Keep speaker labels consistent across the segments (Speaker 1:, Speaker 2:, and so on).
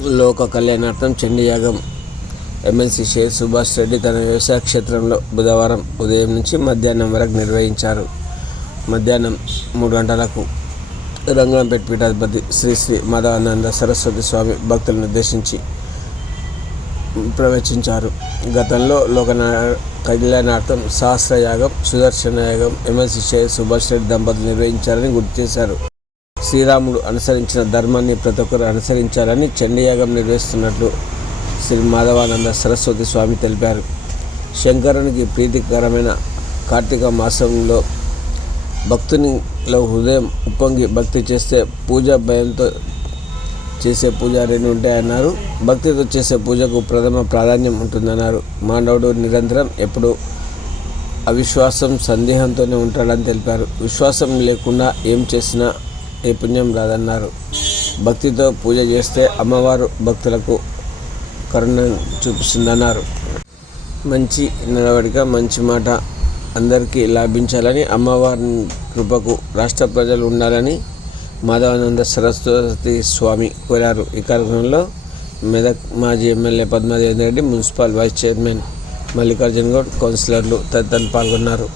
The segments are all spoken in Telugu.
Speaker 1: లోక కళ్యాణార్థం చండీయాగం ఎమ్మెల్సీ షేర్ సుభాష్ రెడ్డి తన వ్యవసాయ క్షేత్రంలో బుధవారం ఉదయం నుంచి మధ్యాహ్నం వరకు నిర్వహించారు. మధ్యాహ్నం మూడు గంటలకు రంగంపేట పీఠాధిపతి శ్రీ శ్రీ మాధవానంద సరస్వతి స్వామి భక్తులను ఉద్దేశించి ప్రవేశించారు గతంలో లోక కళ్యాణార్థం సహస్రయాగం సుదర్శన యాగం ఎమ్మెల్సీ షేర్ సుభాష్ రెడ్డి దంపతులు నిర్వహించారని గుర్తు చేశారు. శ్రీరాముడు అనుసరించిన ధర్మాన్ని ప్రతి ఒక్కరు అనుసరించాలని చండీయాగం నిర్వహిస్తున్నట్లు శ్రీ మాధవానంద సరస్వతి స్వామి తెలిపారు. శంకరునికి ప్రీతికరమైన కార్తీక మాసంలో భక్తునిలో హృదయం ఉప్పొంగి భక్తి చేస్తే పూజ భయంతో చేసే పూజ రెండు ఉంటాయన్నారు. భక్తితో చేసే పూజకు ప్రథమ ప్రాధాన్యం ఉంటుందన్నారు. మానవుడు నిరంతరం ఎప్పుడు అవిశ్వాసం సందేహంతోనే ఉంటాడని తెలిపారు. విశ్వాసం లేకుండా ఏం చేసినా ఏ పుణ్యం రాదన్నారు. భక్తితో పూజ చేస్తే అమ్మవారు భక్తులకు కరుణ చూపిస్తుందన్నారు. మంచి నడవడిక మంచి మాట అందరికీ లాభించాలని అమ్మవారి కృపకు రాష్ట్ర ప్రజలు ఉండాలని మాధవానంద సరస్వతి స్వామి కోరారు. ఈ కార్యక్రమంలో మెదక్ మాజీ MLA Padma Devendra Reddy municipal vice chairman Mallikarjuna Goud కౌన్సిలర్లు తదితరులు పాల్గొన్నారు.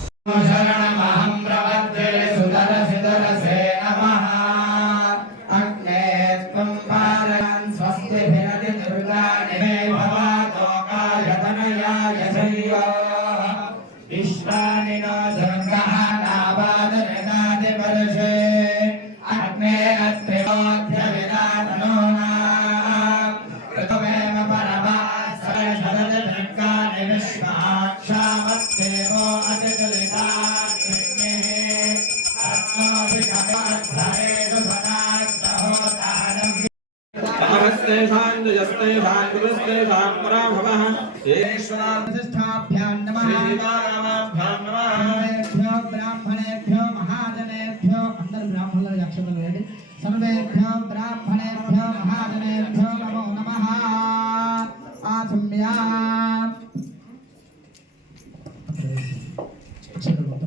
Speaker 2: విశ్వాని నో దుర్గః నావాద నిదాది పరశే అగ్నే అత్రిమోధ్య విదాతనో నా ఋతువేమ పరమా సరసరది ఈశ్వరాధిష్టాభ్యాం నమః సర్వేభ్యో బ్రాహ్మణేభ్యో మహాజనేభ్యో అందరు బ్రాహ్మణుల అక్షతలు వేయండి సర్వేభ్యో బ్రాహ్మణేభ్యో మహాజనేభ్యో నమో నమః ఆచమ్యా శరణమహం